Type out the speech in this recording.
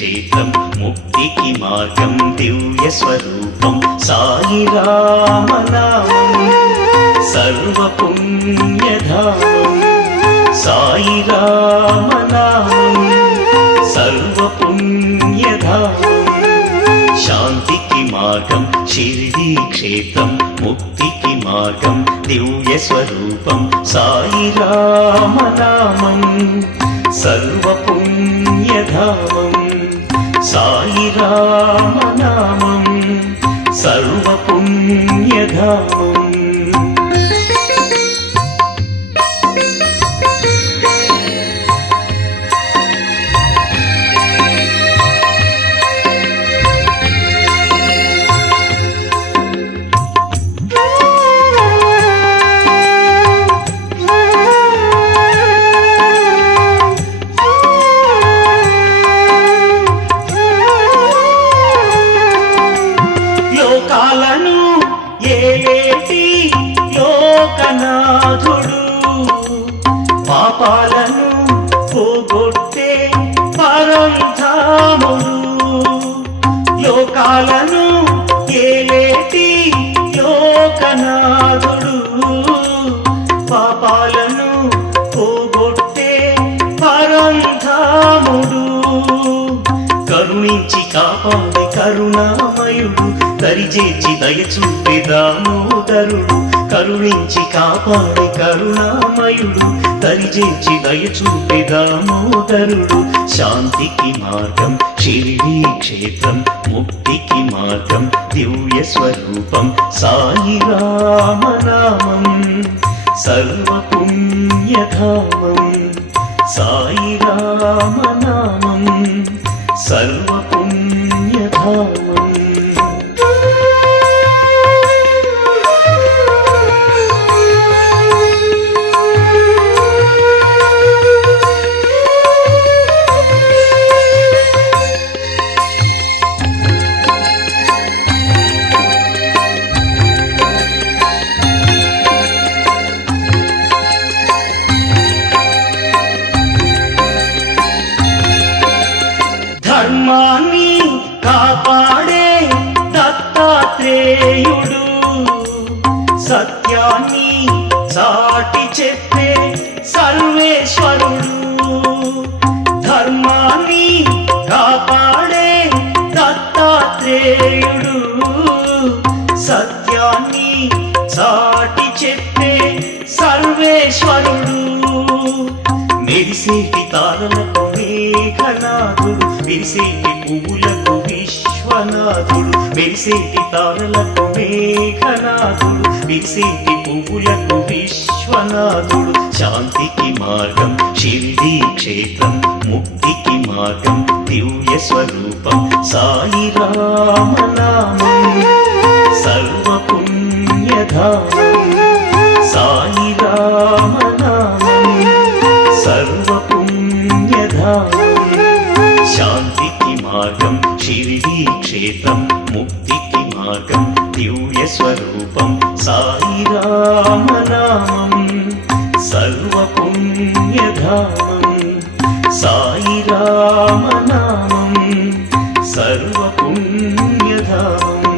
క్షేత్రం ముక్తికి మార్గం దివ్య స్వరూపం సాయి రామనామం సర్వ పుణ్యధామం సాయి రామనామం సర్వ పుణ్యధామం శాంతికి మార్గం షిరిడి క్షేత్రం ముక్తికి మార్గం దివ్య స్వరూపం సాయి రామనామం సర్వ పుణ్యధామం సాయి రామనామం సర్వ పుణ్యధామం లోకాలను ఏలేటి లోకనాథుడు పాపాలను పోగొట్టే పరంధాముడు లోకాలను ఏలేటి లోకనాథుడు పాపాలను పోగొట్టే పరంధాముడు కరుణించి కాపాడే కరుణామయుడు దరిచేర్చి దయచూపే దామోదరుడు కరుణించి కాపాడే కరుణామయుడు దరిచేర్చి దయచూపే దామోదరుడు శాంతికి మార్గం షిరిడి క్షేత్రం ముక్తికి మార్గం దివ్య స్వరూపం సాయి రామనామం సర్వ పుణ్యధామం సాయి రామనామం సర్వ పుణ్యధామం ధర్మాన్ని కాపాడే దత్తాత్రేయుడు సత్యాన్ని చాటి చెప్పే సర్వేశ్వరుడు ధర్మాన్ని కాపాడే దత్తాత్రేయుడు సత్యాన్ని చాటి చెప్పే సర్వేశ్వరుడు మెరిసేటి తారలకు మేఘనాథుడు విరిసేటి పువ్వులకు విశ్వనాథుడు మెరిసేటి తారలకు మేఘనాథుడు విరిసేటి పువ్వులకు విశ్వనాథుడు శాంతికి మార్గం షిరిడి క్షేత్రం ముక్తికి మార్గం దివ్య స్వరూపం సాయి రామనామం సర్వ పుణ్యధామం సాయి రామనామం సర్వ పుణ్యధామం శాంతికి మార్గం షిరిడి క్షేత్రం ముక్తికి మార్గం దివ్య స్వరూపం సాయి రామనామం సర్వ పుణ్యధామం సాయి రామనామం సర్వ పుణ్యధామం